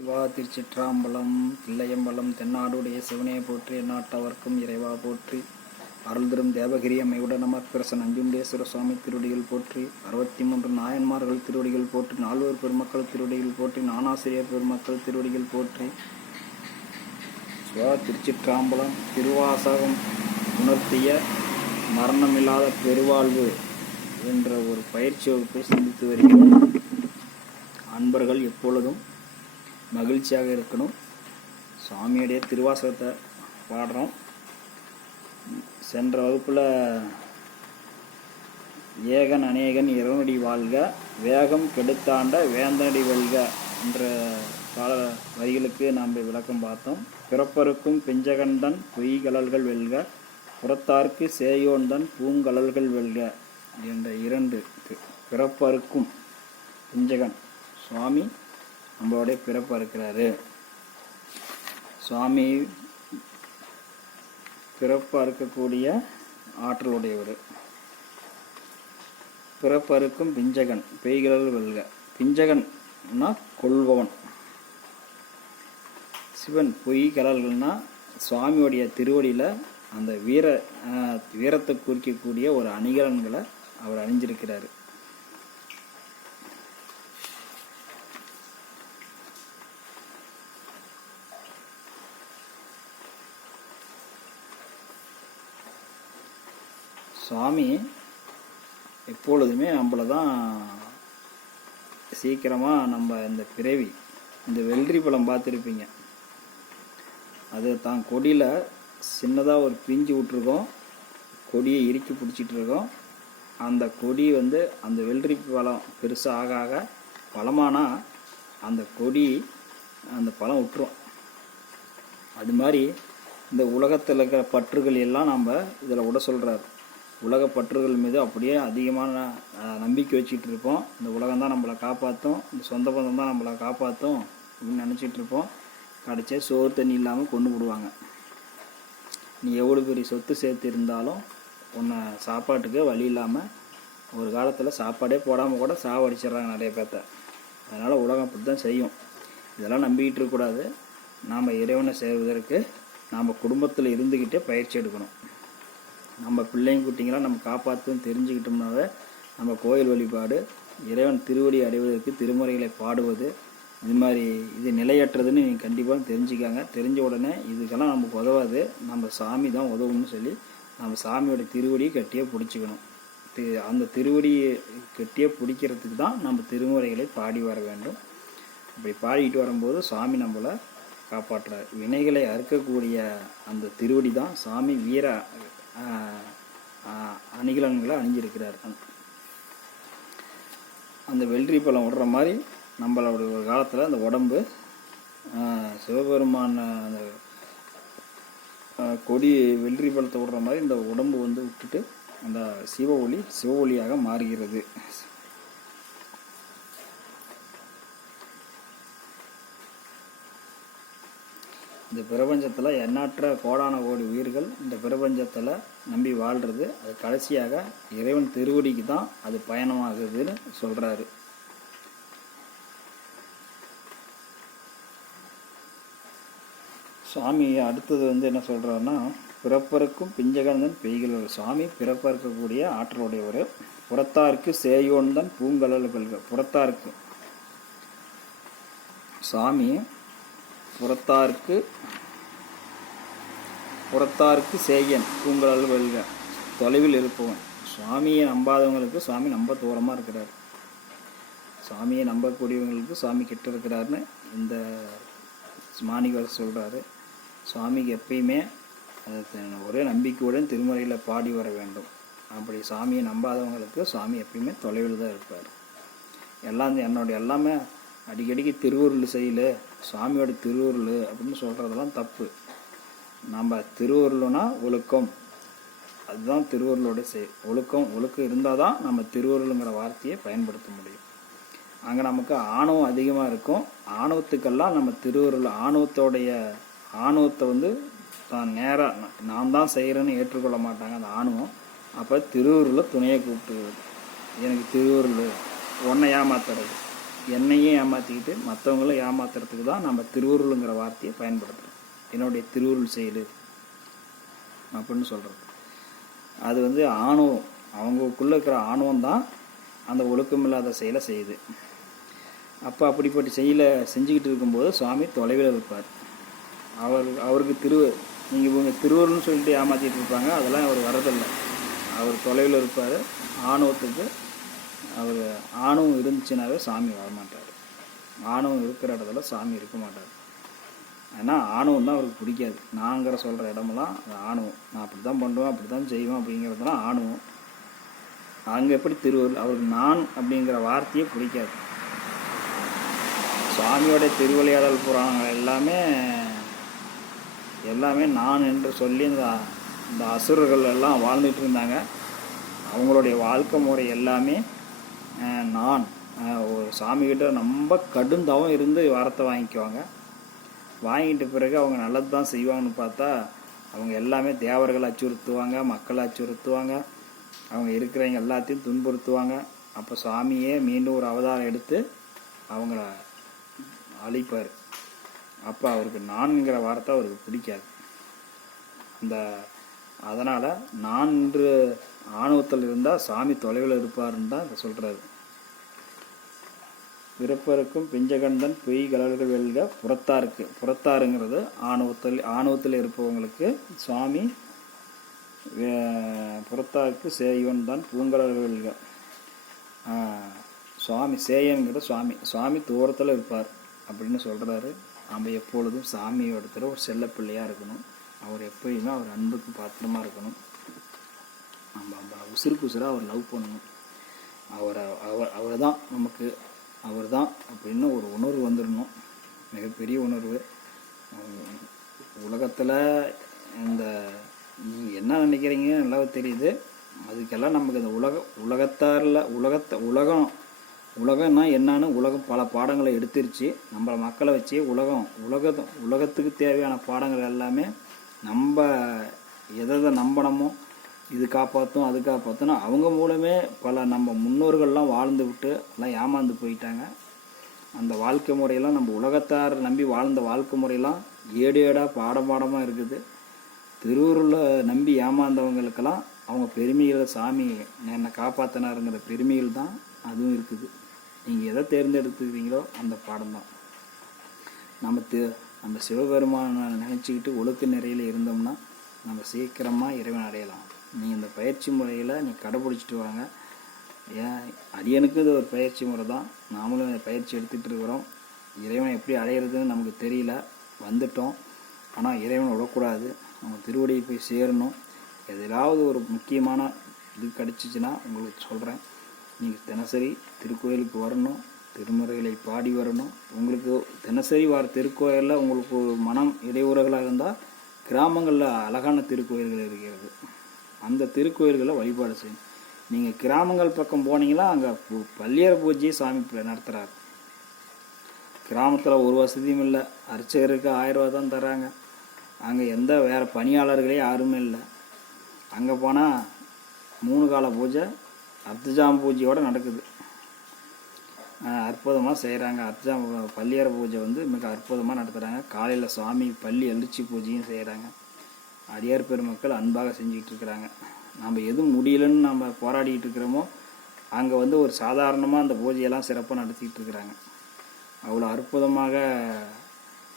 சிவா திருச்சிற்றாம்பலம் தில்லையம்பலம் தென்னாடுடைய சிவனே போற்றி நாட்டவர்க்கும் இறைவா போற்றி. அருள் தரும் தேவகிரி அம்மையுடன் அமர்பிரசன் அஞ்சுண்டேஸ்வர சுவாமி திருவடிகள் போற்றி. அறுபத்தி மூன்று நாயன்மார்கள் திருவடிகள் போற்றி. நால்வர் பெருமக்கள் திருவடிகள் போற்றி. நானாசிரியர் பெருமக்கள் திருவடிகள் போற்றி. சிவா திருச்சிற்றாம்பலம் திருவாசகம் உணர்த்திய மரணமில்லாத பெருவாழ்வு என்ற ஒரு பயிற்சி வகுப்பை சிந்தித்து வருகிறோம். அன்பர்கள் எப்பொழுதும் மகிழ்ச்சியாக இருக்கணும். சுவாமியுடைய திருவாசகத்தை பாடுறோம். சென்ற வகுப்பில் ஏகன் அநேகன் இறைவனடி வாழ்க வேகம் கெடுத்தாண்ட வேந்தனடி வெல்க என்ற பாட வரிகளுக்கு நாம் விளக்கம் பார்த்தோம். பிறப்பருக்கும் பிஞ்சகண்டன் பொய்கலல்கள் வெல்க புறத்தார்க்கு சேயோன்தன் பூங்கலல்கள் வெல்க என்ற இரண்டு பிறப்பருக்கும் பிஞ்சகன் சுவாமி நம்மளோடைய பிறப்பு இருக்கிறாரு சுவாமி பிறப்பாக இருக்கக்கூடிய ஆற்றலுடையவர். பிறப்பறுக்கும் பிஞ்சகன் பெய்கிறல் வெல்க. பிஞ்சகன்னா கொள்பவன். சிவன் பொய் கலல்கள்னா சுவாமியுடைய திருவடியில் அந்த வீர வீரத்தை குறிக்கக்கூடிய ஒரு அணிகலன்களை அவர் அணிஞ்சிருக்கிறாரு. சுவாமி எப்பொழுதுமே நம்மளை தான் சீக்கிரமாக நம்ம இந்த பிறவி இந்த வெள்ளரி பழம் பார்த்துருப்பீங்க. அது தான் கொடியில் சின்னதாக ஒரு பிஞ்சு விட்ருக்கோம் கொடியை இறுக்கி பிடிச்சிட்டு இருக்கோம். அந்த கொடி வந்து அந்த வெள்ளரி பழம் பெருசாக ஆக ஆக பழமானா அந்த கொடி அந்த பழம் விட்டுரும். அது மாதிரி இந்த உலகத்தில் இருக்கிற பற்றுகள் எல்லாம் நம்ம இதில் விட சொல்கிறார் உலக பற்றுகள் மீது அப்படியே அதிகமான நம்பிக்கை வச்சுக்கிட்டு இருப்போம். இந்த உலகம் தான் நம்மளை காப்பாற்றும் இந்த சொந்த பந்தம் தான் நம்மளை காப்பாற்றும் அப்படின்னு நினச்சிட்டு இருப்போம். கடைசியா சோறு தண்ணி இல்லாமல் கொண்டு விடுவாங்க நீ எவ்வளோ பெரிய சொத்து சேர்த்து இருந்தாலும் உன்னை சாப்பாட்டுக்கு வழி இல்லாமல் ஒரு காலத்தில் சாப்பாடே போடாமல் கூட சாவடிச்சிடுறாங்க நிறைய பேர்த்த அதனால் உலகம் அப்படி தான் செய்யும். இதெல்லாம் நம்பிக்கிட்டு இருக்கக்கூடாது நாம் இறைவனை சேர்வதற்கு நாம் குடும்பத்தில் இருந்துக்கிட்டே பயிற்சி எடுக்கணும். நம்ம பிள்ளைங்க குட்டிங்களாம் நம்ம காப்பாற்றுன்னு தெரிஞ்சுக்கிட்டோம்னாவே நம்ம கோயில் வழிபாடு இறைவன் திருவடி அடைவதற்கு திருமுறைகளை பாடுவது இது மாதிரி இது நிலையற்றதுன்னு நீங்கள் கண்டிப்பாக தெரிஞ்சுக்காங்க. தெரிஞ்ச உடனே இதுக்கெல்லாம் நமக்கு உதவாது. நம்ம சாமி தான் உதவும்னு சொல்லி நம்ம சாமியோட திருவடியை கட்டியே பிடிச்சிக்கணும். தி அந்த திருவடியை கட்டியே பிடிக்கிறதுக்கு தான் நம்ம திருமுறைகளை பாடி வர வேண்டும். அப்படி பாடிட்டு வரும்போது சாமி நம்மளை காப்பாற்றுறார். வினைகளை அறுக்கக்கூடிய அந்த திருவடி தான் சாமி வீர அணிகலன்களை அணிஞ்சிருக்கிறார். அந்த வெள்ளரி பழம் விடுற மாதிரி நம்மளோட ஒரு காலத்தில் அந்த உடம்பு சிவபெருமான அந்த கொடி வெள்ளரி பழத்தை விடுற மாதிரி இந்த உடம்பு வந்து விட்டுட்டு அந்த சிவ ஒளி சிவ ஒளியாக மாறுகிறது. இந்த பிரபஞ்சத்தில் எண்ணற்ற கோடான கோடி உயிர்கள் இந்த பிரபஞ்சத்தில் நம்பி வாழ்கிறது அது கடைசியாக இறைவன் திருவடிக்கு தான் அது பயணமாகுதுன்னு சொல்கிறாரு சுவாமி அடுத்தது வந்து என்ன சொல்கிறாருன்னா பிறப்பருக்கும் பிஞ்சகந்தன் பெய்கள் சுவாமி பிறப்பறுக்கக்கூடிய ஆற்றலுடையவர் புறத்தாருக்கு சேயோன்தன் பூங்கலல் புறத்தாருக்கு. சாமி புறத்தாருக்கு புறத்தார்க்கு சேயன் பூங்கலால் வெல்க தொலைவில் இருப்பவன். சுவாமியை நம்பாதவங்களுக்கு சுவாமி நம்ப தூரமாக இருக்கிறார். சுவாமியை நம்பக்கூடியவங்களுக்கு சுவாமி கிட்ட இருக்கிறாருன்னு இந்த மாணிவர் சொல்கிறாரு சுவாமிக்கு எப்பயுமே ஒரே நம்பிக்கையுடன் திருமறையில் பாடி வர வேண்டும். அப்படி சாமியை நம்பாதவங்களுக்கு சுவாமி எப்பயுமே தொலைவில் தான் இருப்பார். எல்லாம் என்னோட எல்லாமே அடிக்கடிக்கு திருவுருள் செய்யல சுவாமியோட திருவுருள் அப்படின்னு சொல்கிறதெல்லாம் தப்பு. நம்ம திருவுருள்னா ஒழுக்கம். அதுதான் திருவருளோட செய் ஒழுக்கம் ஒழுக்கம் இருந்தால் தான் நம்ம திருவருளுங்கிற வார்த்தையை பயன்படுத்த முடியும். அங்கே நமக்கு ஆணவம் அதிகமாக இருக்கும். ஆணவத்துக்கெல்லாம் நம்ம திருவருள் ஆணவத்தோடைய ஆணவத்தை வந்து தான் நேராக நான் தான் செய்கிறேன்னு ஏற்றுக்கொள்ள மாட்டாங்க அந்த ஆணவம். அப்போ திருவருளை துணையை கூப்பிட்டு எனக்கு திருவருள் உன்னை ஏமாத்துறது. என்னையும் ஏமாற்றிக்கிட்டு மற்றவங்களும் ஏமாத்துறதுக்கு தான் நம்ம திருவுருளுங்கிற வார்த்தையை பயன்படுத்துகிறோம் என்னுடைய திருவுருள் செயலு அப்படின்னு சொல்கிறது அது வந்து ஆணவம் அவங்களுக்குள்ளே இருக்கிற ஆணவம் தான் அந்த ஒழுக்கமில்லாத செயலை செய்யுது. அப்போ அப்படிப்பட்ட செயலை செஞ்சுக்கிட்டு இருக்கும்போது சுவாமி தொலைவில் இருப்பார். அவர் அவருக்கு திரு நீங்கள் இவங்க திருவருள்னு சொல்லிட்டு ஏமாற்றிட்டு இருப்பாங்க அதெல்லாம் அவர் வரதில்லை அவர் தொலைவில் இருப்பார். ஆணவத்துக்கு அவர் ஆணவம் இருந்துச்சுனாவே சாமி வரமாட்டார். ஆணவம் இருக்கிற இடத்துல சாமி இருக்க மாட்டார். ஏன்னா ஆணவம் தான் அவருக்கு பிடிக்காது. நாங்கிற சொல்கிற இடமெல்லாம் அது ஆணவம். நான் அப்படி தான் பண்ணுவேன் அப்படி தான் செய்வேன் அப்படிங்கிறதுலாம் ஆணவம். அங்கே எப்படி திருவள்ளு அவருக்கு நான் அப்படிங்கிற வார்த்தையே பிடிக்காது. சுவாமியோடைய திருவிளையாடல் புராணங்கள் எல்லாமே எல்லாமே நான் என்று சொல்லி இந்த இந்த அசுரர்கள் எல்லாம் வாழ்ந்துட்டு இருந்தாங்க. அவங்களுடைய வாழ்க்கை முறை எல்லாமே நான் ஒரு சாமிகிட்ட ரொம்ப கடுந்தவம் இருந்து வரத்தை வாங்கிக்குவாங்க. வாங்கிட்ட பிறகு அவங்க நல்லது தான் செய்வாங்கன்னு பார்த்தா அவங்க எல்லாமே தேவர்களை அச்சுறுத்துவாங்க மக்களை அச்சுறுத்துவாங்க. அவங்க இருக்கிறவங்க எல்லாத்தையும் துன்புறுத்துவாங்க. அப்போ சுவாமியே மீண்டும் ஒரு அவதாரம் எடுத்து அவங்கள அழிப்பார். அப்போ அவருக்கு நான்கிற வார்த்தை அவருக்கு பிடிக்காது. அந்த அதனால் நான் என்று ஆணவத்தில் இருந்தால் சாமி தொலைவில் இருப்பாருன்னு தான் சொல்கிறாரு பிறப்பருக்கும் பிஞ்சகண்டன் பொய் கலர்கள் வெல்க புறத்தாருக்கு. புறத்தாருங்கிறது ஆணவத்தில் ஆணவத்தில் இருப்பவங்களுக்கு சுவாமி புறத்தாருக்கு சேயவன் தான் பூங்கலர்கள் வெல்க. சுவாமி சேயங்கிற சுவாமி. சுவாமி தூரத்தில் இருப்பார் அப்படின்னு சொல்கிறாரு நம்ம எப்பொழுதும் சாமியோடத்தில் ஒரு செல்ல பிள்ளையாக இருக்கணும். அவர் எப்பயுமே அவர் அன்புக்கு பாத்திரமாக இருக்கணும். நம்ம நம்ம உசுருக்கு உசுராக அவர் லவ் பண்ணணும். அவரை அவர் அவர் தான் நமக்கு அவர் தான் அப்படின்னு ஒரு உணர்வு வந்துடணும் மிகப்பெரிய உணர்வு. உலகத்தில் இந்த என்ன நினைக்கிறீங்க நல்லா தெரியுது. அதுக்கெல்லாம் நமக்கு இந்த உலக உலகத்தாரில் உலகத்தை உலகம் உலகம்னா என்னன்னு உலகம் பல பாடங்களை எடுத்துருச்சு. நம்ம மக்களை வச்சு உலகம் உலக உலகத்துக்கு தேவையான பாடங்கள் எல்லாமே நம்ம எதை எதை நம்பணுமோ இது காப்பாற்றும் அது காப்பாற்றணும் அவங்க மூலமே பல நம்ம முன்னோர்கள்லாம் வாழ்ந்து விட்டு எல்லாம் ஏமாந்து போயிட்டாங்க. அந்த வாழ்க்கை முறையெல்லாம் நம்ம உலகத்தார் நம்பி வாழ்ந்த வாழ்க்கை முறையெல்லாம் ஏடு ஏடாக பாடம் பாடமாக இருக்குது. திருவூரில் நம்பி ஏமாந்தவங்களுக்கெல்லாம் அவங்க பெருமைகளை சாமி என்னை காப்பாற்றினாருங்கிற பெருமைகள் தான் அதுவும் இருக்குது. நீங்கள் எதை தேர்ந்தெடுத்துக்கிறீங்களோ அந்த பாடம் தான். நம்ம தே நம்ம சிவபெருமானை நினச்சிக்கிட்டு ஒழுக்க நிறையில் இருந்தோம்னா நம்ம சீக்கிரமாக இறைவன் அடையலாம். நீ இந்த பயிற்சி முறையில் நீ கடைப்பிடிச்சிட்டு வாங்க. ஏன்? அடியனுக்கும் இது ஒரு பயிற்சி முறை தான். நாமளும் பயிற்சி எடுத்துகிட்டு இருக்கிறோம். இறைவனை எப்படி அடையிறதுன்னு நமக்கு தெரியல. வந்துட்டோம். ஆனால் இறைவனை விடக்கூடாது. நம்ம திருவடியை போய் சேரணும். எதிலாவது ஒரு முக்கியமான இது கிடச்சிச்சின்னா உங்களுக்கு சொல்கிறேன் நீங்கள் தினசரி திருக்கோயிலுக்கு வரணும். திருமுறைகளை பாடி வரணும். உங்களுக்கு தினசரி வர திருக்கோயிலில் உங்களுக்கு மனம் இடையூறுகளாக இருந்தால் கிராமங்களில் அழகான திருக்கோயில்கள் இருக்கிறது. அந்த திருக்கோயில்களை வழிபாடு செய்யணும். நீங்கள் கிராமங்கள் பக்கம் போனீங்கன்னா அங்கே பள்ளியற பூஜையை சாமி நடத்துகிறார் நடத்துகிறாரு கிராமத்தில் ஒரு வசதியும் இல்லை. அர்ச்சகருக்கு ஆயிரம் ரூபா தான் தராங்க அங்கே எந்த வேறு பணியாளர்களே யாருமே இல்லை. அங்கே போனால் மூணு கால பூஜை அர்த்தஜாம பூஜையோடு நடக்குது. அற்புதமாக செய்கிறாங்க அர்த்தஜாம பள்ளியற பூஜை வந்து மிக அற்புதமாக நடத்துகிறாங்க காலையில் சுவாமி பள்ளி எழுச்சி பூஜையும் செய்கிறாங்க அடியார் பெருமக்கள் அன்பாக செஞ்சுக்கிட்டு இருக்கிறாங்க நம்ம எதுவும் முடியலன்னு நம்ம போராடிக்கிட்டு இருக்கிறோமோ அங்கே வந்து ஒரு சாதாரணமாக அந்த பூஜையெல்லாம் சிறப்பாக நடத்திக்கிட்டு இருக்கிறாங்க அவ்வளோ அற்புதமாக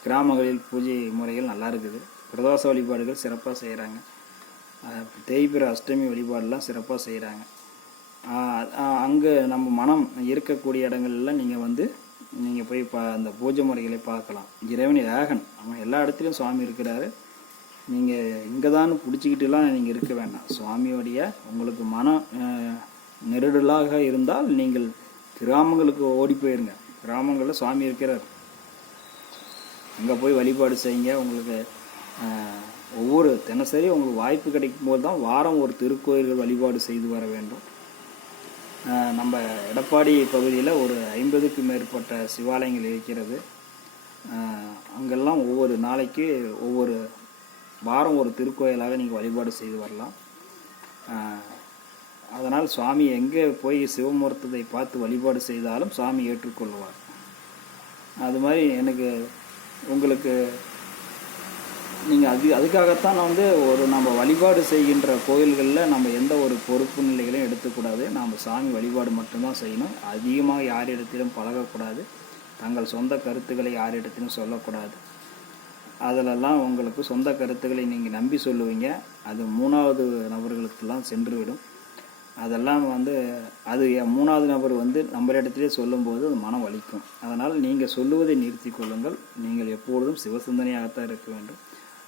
கிராமங்களில் பூஜை முறைகள் நல்லா இருக்குது. பிரதோஷ வழிபாடுகள் சிறப்பாக செய்கிறாங்க தேய்பிற அஷ்டமி வழிபாடெல்லாம் சிறப்பாக செய்கிறாங்க அங்கே நம்ம மனம் இருக்கக்கூடிய இடங்கள்லாம் நீங்கள் வந்து நீங்கள் போய் பா அந்த பூஜை முறைகளை பார்க்கலாம். இறைவன் ஏகன். அவன் எல்லா இடத்துலையும் சுவாமி இருக்கிறாரு. நீங்கள் இங்கே தான் பிடிச்சிக்கிட்டுலாம் நீங்கள் இருக்க வேண்டாம். சுவாமியோடைய உங்களுக்கு மன நெருடலாக இருந்தால் நீங்கள் கிராமங்களுக்கு ஓடி போயிருங்க. கிராமங்களில் சுவாமி இருக்கிறார். அங்கே போய் வழிபாடு செய்யுங்க. உங்களுக்கு ஒவ்வொரு தினசரி உங்களுக்கு வாய்ப்பு கிடைக்கும் போது தான் வாரம் ஒரு திருக்கோயில்கள் வழிபாடு செய்து வர வேண்டும். நம்ம எடப்பாடி பகுதியில் ஒரு ஐம்பதுக்கு மேற்பட்ட சிவாலயங்கள் இருக்கிறது. அங்கெல்லாம் ஒவ்வொரு நாளைக்கு ஒவ்வொரு வாரம் ஒரு திருக்கோயிலாக நீங்கள் வழிபாடு செய்து வரலாம். அதனால் சுவாமி எங்கே போய் சிவமூர்த்தத்தை பார்த்து வழிபாடு செய்தாலும் சுவாமி ஏற்றுக்கொள்வார். அது மாதிரி எனக்கு உங்களுக்கு நீங்கள் அது அதுக்காகத்தான் நான் வந்து ஒரு நம்ம வழிபாடு செய்கின்ற கோயில்களில் நம்ம எந்த ஒரு பொறுப்பு நிலைகளையும் எடுத்துக்கூடாது. நாம் சாமி வழிபாடு மட்டும்தான் செய்யணும். அதிகமாக யாரிடத்திலும் பழகக்கூடாது. தங்கள் சொந்த கருத்துக்களை யாரிடத்திலும் சொல்லக்கூடாது. அதிலெல்லாம் உங்களுக்கு சொந்த கருத்துக்களை நீங்கள் நம்பி சொல்லுவீங்க. அது மூணாவது நபர்களுக்கெல்லாம் சென்றுவிடும். அதெல்லாம் வந்து அது என் மூணாவது நபர் வந்து நம்மளிடத்திலே சொல்லும்போது அது மனம் வலிக்கும். அதனால் நீங்கள் சொல்லுவதை நிறுத்தி கொள்ளுங்கள். நீங்கள் எப்பொழுதும் சிவசிந்தனையாகத்தான் இருக்க வேண்டும்.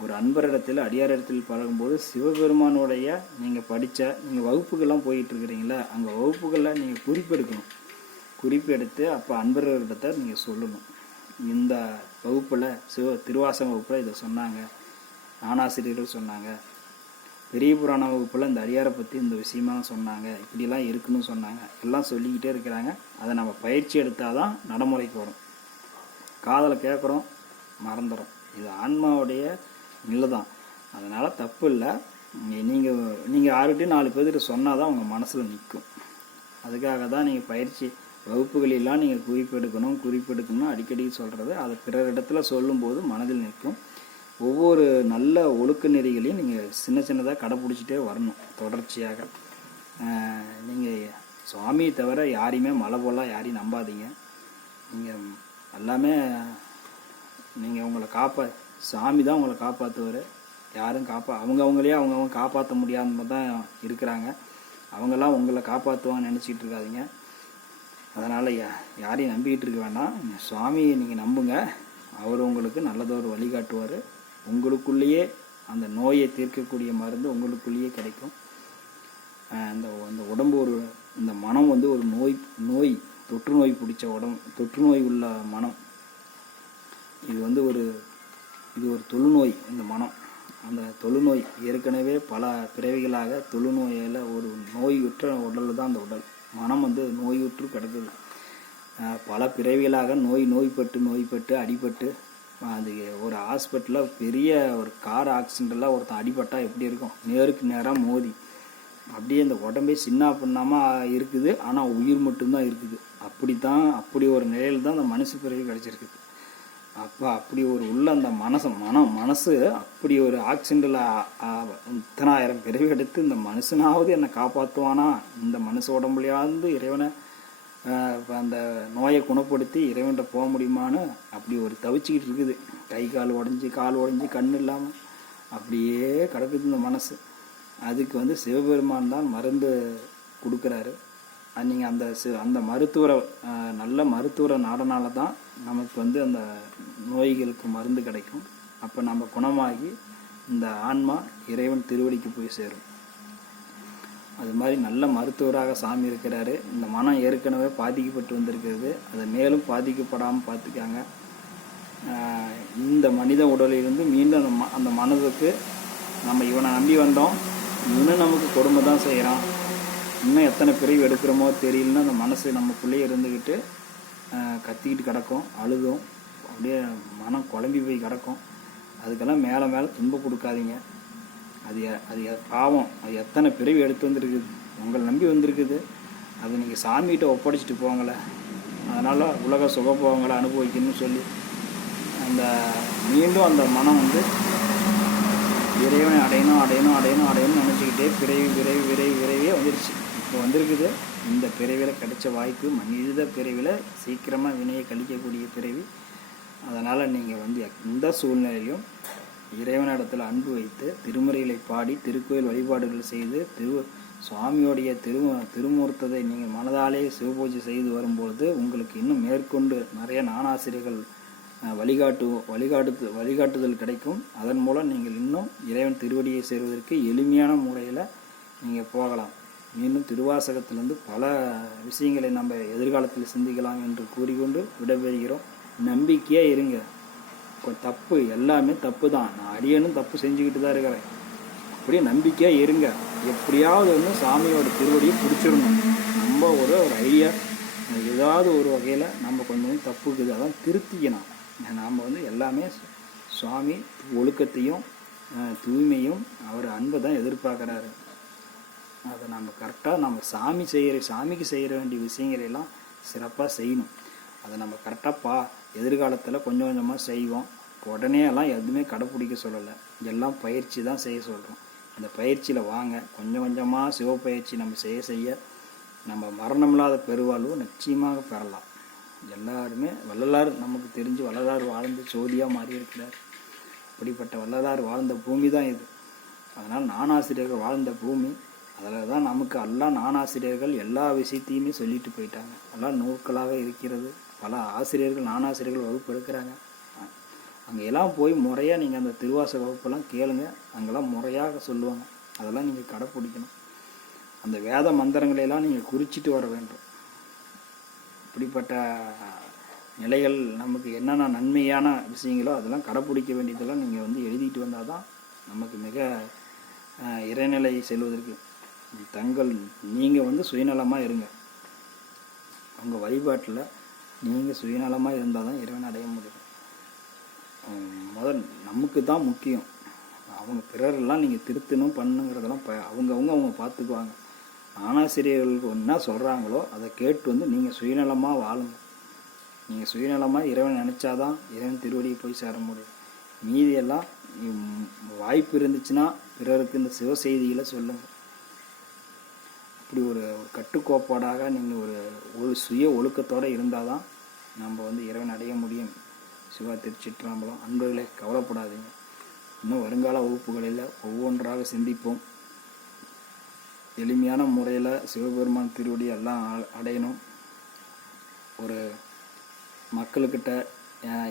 ஒரு அன்பரிடத்தில் அடியாரிடத்தில் பழகும்போது சிவபெருமானுடைய நீங்கள் படித்த நீங்கள் வகுப்புகள்லாம் போயிட்டுருக்கிறீங்களா அங்கே வகுப்புகளில் நீங்கள் குறிப்பெடுக்கணும். குறிப்பெடுத்து அப்போ அன்பர்களிடத்தை நீங்கள் சொல்லணும். இந்த வகுப்பில் சிவ திருவாசக வகுப்பில் இதை சொன்னாங்க. ஆணாசிரியர்கள் சொன்னாங்க. பெரிய புராண வகுப்பில் இந்த அடியாரை பற்றி இந்த விஷயமாக சொன்னாங்க. இப்படிலாம் இருக்குன்னு சொன்னாங்க. எல்லாம் சொல்லிக்கிட்டே இருக்கிறாங்க. அதை நம்ம பயிற்சி எடுத்தால் தான் நடைமுறைக்கு வரும். காதலை கேட்குறோம் மறந்துடும் இது ஆன்மாவுடைய நிலை தான் அதனால் தப்பு இல்லை. நீங்கள் நீங்கள் யாருக்கிட்டையும் நாலு பேர்கிட்ட சொன்னால் தான் உங்கள் மனசில் நிற்கும் அதுக்காக தான் நீங்கள் பயிற்சி வகுப்புகளெல்லாம் நீங்கள் குறிப்பெடுக்கணும் குறிப்பெடுக்கணும் அடிக்கடி சொல்கிறது அதை பிறர் இடத்துல சொல்லும்போது மனதில் நிற்கும். ஒவ்வொரு நல்ல ஒழுக்க நெறிகளையும் நீங்கள் சின்ன சின்னதாக கடைப்பிடிச்சிட்டே வரணும் தொடர்ச்சியாக. நீங்கள் சுவாமியை தவிர யாரையுமே மலை போலாம் யாரையும் நம்பாதீங்க. நீங்கள் எல்லாமே நீங்கள் உங்களை காப்பா சாமி தான் உங்களை காப்பாற்றுவார் யாரும் காப்பா அவங்க அவங்கவுங்க அவங்க அவங்க காப்பாற்ற முடியாமல் தான் இருக்கிறாங்க. அவங்கெல்லாம் உங்களை காப்பாற்றுவாங்கன்னு நினச்சிட்டு இருக்காதீங்க. அதனால் யாரையும் நம்பிக்கிட்டு இருக்க வேண்டாம். சுவாமியை நீங்கள் நம்புங்க. அவர் உங்களுக்கு நல்லதொரு வழிகாட்டுவார் உங்களுக்குள்ளேயே அந்த நோயை தீர்க்கக்கூடிய மருந்து உங்களுக்குள்ளேயே கிடைக்கும். அந்த இந்த இந்த உடம்பு ஒரு இந்த மனம் வந்து ஒரு நோய் நோய் தொற்று நோய் பிடிச்ச உடம்பு தொற்று நோய் உள்ள மனம். இது வந்து ஒரு இது ஒரு தொழுநோய் இந்த மனம். அந்த தொழுநோய் ஏற்கனவே பல பிறவிகளாக தொழுநோயில் ஒரு நோயுற்ற உடல் தான் அந்த உடல். மனம் வந்து நோயுற்று கிடக்குது. பல பிறவிகளாக நோய் நோய்பட்டு நோய்பட்டு அடிபட்டு அது ஒரு ஹாஸ்பிட்டலில் பெரிய ஒரு கார் ஆக்சிடெண்ட்டில் ஒருத்தன் அடிபட்டால் எப்படி இருக்கும்? நேருக்கு நேராக மோதி. அப்படியே இந்த உடம்பே சின்ன பண்ணாமல் இருக்குது. ஆனால் உயிர் மட்டும்தான் இருக்குது. அப்படி தான் அப்படி ஒரு நிலையில் தான் அந்த மனுஷ பிறவி கிடச்சிருக்குது. அப்போ அப்படி ஒரு உள்ள அந்த மனசு மனம் மனசு அப்படி ஒரு ஆக்சிடெண்டில் இத்தனாயிரம் பிறவி எடுத்து இந்த மனுஷனாவது என்னை காப்பாற்றுவானா இந்த மனுஷ உடம்புலையாவது இறைவனை அந்த நோயை குணப்படுத்தி இறைவன்கிட்ட போக முடியுமான்னு அப்படி ஒரு தவிச்சிக்கிட்டு இருக்குது. கை கால் உடஞ்சி கால் உடஞ்சி கண் இல்லாமல் அப்படியே கிடக்குது இந்த மனசு. அதுக்கு வந்து சிவபெருமான் தான் மருந்து கொடுக்குறாரு. நீங்கள் அந்த சி- அந்த மருத்துவரை நல்ல மருத்துவரை நாடனால தான் நமக்கு வந்து அந்த நோய்களுக்கு மருந்து கிடைக்கும். அப்போ நம்ம குணமாகி இந்த ஆன்மா இறைவன் திருவடிக்கு போய் சேரும். அது மாதிரி நல்ல மருத்துவராக சாமி இருக்கிறாரு. இந்த மனம் ஏற்கனவே பாதிக்கப்பட்டு வந்திருக்கிறது. அதை மேலும் பாதிக்கப்படாமல் பார்த்துக்காங்க. இந்த மனித உடலிலிருந்து மீண்டும் அந்த ம அந்த மனதுக்கு நம்ம இவனை நம்பி வந்தோம். இன்னும் நமக்கு கொடுமை தான் செய்கிறான் இன்னும் எத்தனை பிரிவு எடுக்கிறோமோ தெரியலன்னு அந்த மனசு நமக்குள்ளேயே இருந்துக்கிட்டு கத்திக்கிட்டு கிடக்கும் அழுதும் அப்படியே மனம் குழம்பி போய் கிடக்கும். அதுக்கெல்லாம் மேலே மேலே துன்பம் கொடுக்காதீங்க. அது அது பாவம். அது எத்தனை பிறவி எடுத்து வந்திருக்குது. உங்களை நம்பி வந்திருக்குது. அதை நீங்கள் சாமிகிட்ட ஒப்படைச்சிட்டு போங்களேன் அதனால் உலக சுகபோகங்களை அனுபவிக்கணும்னு சொல்லி அந்த மீண்டும் அந்த மனம் வந்து இறைவனை அடையணும் அடையணும் அடையணும் அடையணும்னு நினச்சிக்கிட்டே பிறவி விரைவி விரைவி விரைவியே வந்துருச்சு. இப்போ வந்திருக்குது. இந்த பிறவியில் கிடைச்ச வாய்ப்பு மனித பிறவியில் சீக்கிரமாக வினையை கழிக்கக்கூடிய பிறவி. அதனால் நீங்கள் வந்து எந்த சூழ்நிலையிலும் இறைவனிடத்தில் அன்பு வைத்து திருமுறைகளை பாடி திருக்கோயில் வழிபாடுகள் செய்து திரு சுவாமியோடைய திரு திருமூர்த்தத்தை நீங்கள் மனதாலே சிவபூஜை செய்து வரும்போது உங்களுக்கு இன்னும் மேற்கொண்டு நிறைய நானாசிரியர்கள் வழிகாட்டு வழிகாட்டு வழிகாட்டுதல் கிடைக்கும். அதன் மூலம் நீங்கள் இன்னும் இறைவன் திருவடியை சேர்வதற்கு எளிமையான முறையில் நீங்கள் போகலாம். மீண்டும் திருவாசகத்திலிருந்து பல விஷயங்களை நம்ம எதிர்காலத்தில் சிந்திக்கலாம் என்று கூறிக்கொண்டு விடைபெறுகிறோம். நம்பிக்கையாக இருங்க. தப்பு எல்லாமே தப்பு தான் நான் அடியனும் தப்பு செஞ்சுக்கிட்டு தான் இருக்கிறேன். அப்படியே நம்பிக்கையாக இருங்க. எப்படியாவது வந்து சாமியோட திருவடியை பிடிச்சிடணும். நம்ம ஒரு ஒரு ஐடியா ஏதாவது ஒரு வகையில் நம்ம கொஞ்சம் கொஞ்சம் அதான் திருத்திக்கணும். நாம் வந்து எல்லாமே சுவாமி ஒழுக்கத்தையும் தூய்மையும் அவர் அன்பை தான் எதிர்பார்க்குறாரு. அதை நம்ம கரெக்டாக நம்ம சாமி செய்கிற சாமிக்கு செய்கிற வேண்டிய விஷயங்களெல்லாம் சிறப்பாக செய்யணும். அதை நம்ம கரெக்டாக பா எதிர்காலத்தில் கொஞ்சம் கொஞ்சமாக செய்வோம். உடனே எல்லாம் எதுவுமே கடைப்பிடிக்க சொல்லலை. எல்லாம் பயிற்சி தான் செய்ய சொல்கிறோம் இந்த பயிற்சியில் வாங்க. கொஞ்சம் கொஞ்சமாக சிவப்பயிற்சி நம்ம செய்ய செய்ய நம்ம மரணமில்லாத பெருவாழ்வு நிச்சயமாக பெறலாம். எல்லாருமே வள்ளலார் நமக்கு தெரிஞ்சு வள்ளலார் வாழ்ந்து சோதியாக மாறி இருக்கிறார். அப்படிப்பட்ட வள்ளலார் வாழ்ந்த பூமி தான் இது. அதனால் நானாசிரியர்கள் வாழ்ந்த பூமி. அதில் தான் நமக்கு எல்லா நானாசிரியர்கள் எல்லா விஷயத்தையுமே சொல்லிட்டு போயிட்டாங்க. எல்லாம் நூல்களாக இருக்கிறது. பல ஆசிரியர்கள் நானாசிரியர்கள் வகுப்பு எடுக்கிறாங்க அங்கே எல்லாம் போய் முறையாக நீங்கள் அந்த திருவாச வகுப்பெல்லாம் கேளுங்க. அங்கெல்லாம் முறையாக சொல்லுவாங்க. அதெல்லாம் நீங்கள் கடைப்பிடிக்கணும். அந்த வேத மந்திரங்களையெல்லாம் நீங்கள் குறிச்சிட்டு வர வேண்டும். இப்படிப்பட்ட நிலைகள் நமக்கு என்னென்ன நன்மையான விஷயங்களோ அதெல்லாம் கடைப்பிடிக்க வேண்டியதெல்லாம் நீங்கள் வந்து எழுதிட்டு வந்தால் தான் நமக்கு மிக இறைநிலை செல்வதற்கு தங்கள் நீங்கள் வந்து சுயநலமாக இருங்க. உங்கள் வழிபாட்டில் நீங்கள் சுயநலமாக இருந்தால் தான் இறைவன் அடைய முடியும். முதல் நமக்கு தான் முக்கியம். அவங்க பிறரெல்லாம் நீங்கள் திருத்தணும் பண்ணுங்கிறதெல்லாம் ப அவங்கவுங்க அவங்க பார்த்துக்குவாங்க. ஆனாசிரியர்களுக்கு என்ன சொல்கிறாங்களோ அதை கேட்டு வந்து நீங்கள் சுயநலமாக வாழுங்க. நீங்கள் சுயநலமாக இறைவன் நினச்சாதான் இறைவன் திருவடியை போய் சேர முடியும். மீதியெல்லாம் வாய்ப்பு இருந்துச்சுன்னா பிறருக்கு இந்த சிவ செய்திகளை சொல்லுங்கள் இப்படி ஒரு ஒரு கட்டுக்கோப்பாடாக நீங்கள் ஒரு ஒரு சுய ஒழுக்கத்தோடு இருந்தால் தான் நம்ம வந்து இறைவன் அடைய முடியும். சிவா திருச்சிற்றம்பலம். அன்பர்களே கவலைப்படாதீங்க. இன்னும் வருங்கால வகுப்புகளில் ஒவ்வொன்றாக சிந்திப்போம். எளிமையான முறையில் சிவபெருமான் திருவடி எல்லாம் அ- அடையணும். ஒரு மக்களுக்கிட்ட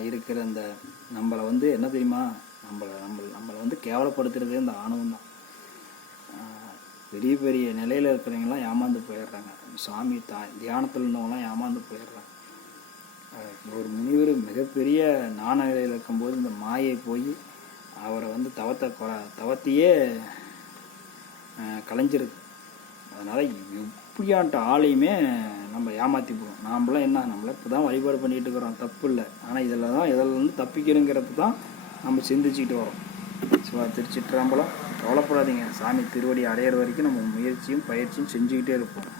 இருக்கிற அந்த நம்மளை வந்து என்ன தெரியுமா? நம்மளை நம்ம நம்மளை வந்து கேவலப்படுத்துறதே இந்த ஆணவம் தான் பெரிய பெரிய நிலையில் இருக்கிறவங்களாம் ஏமாந்து போயிடுறாங்க. சாமி தா தியானத்தில் இருந்தவங்களாம் ஏமாந்து போயிடுறாங்க. ஒரு முனிவர் மிகப்பெரிய ஞான நிலையில் இருக்கும்போது இந்த மாயை போய் அவரை வந்து தவத்தை கொ- தவத்தையே கலைஞ்சிருக்கு அதனால் எப்படியாட்ட ஆளையுமே நம்ம ஏமாற்றி போகிறோம் நாமளாம் என்ன நம்மள இப்போ தான் வழிபாடு பண்ணிகிட்டு இருக்கிறோம். தப்பு இல்லை. ஆனால் இதில் தான் இதில் வந்து தப்பிக்கணுங்கிறது தான் நம்ம சிந்திச்சுக்கிட்டு வரோம். சிவா நம்மளும் கவலைப்படாதீங்க. சாமி திருவடி அடையிற வரைக்கும் நம்ம முயற்சியும் பயிற்சியும் செஞ்சுக்கிட்டே இருப்போம்.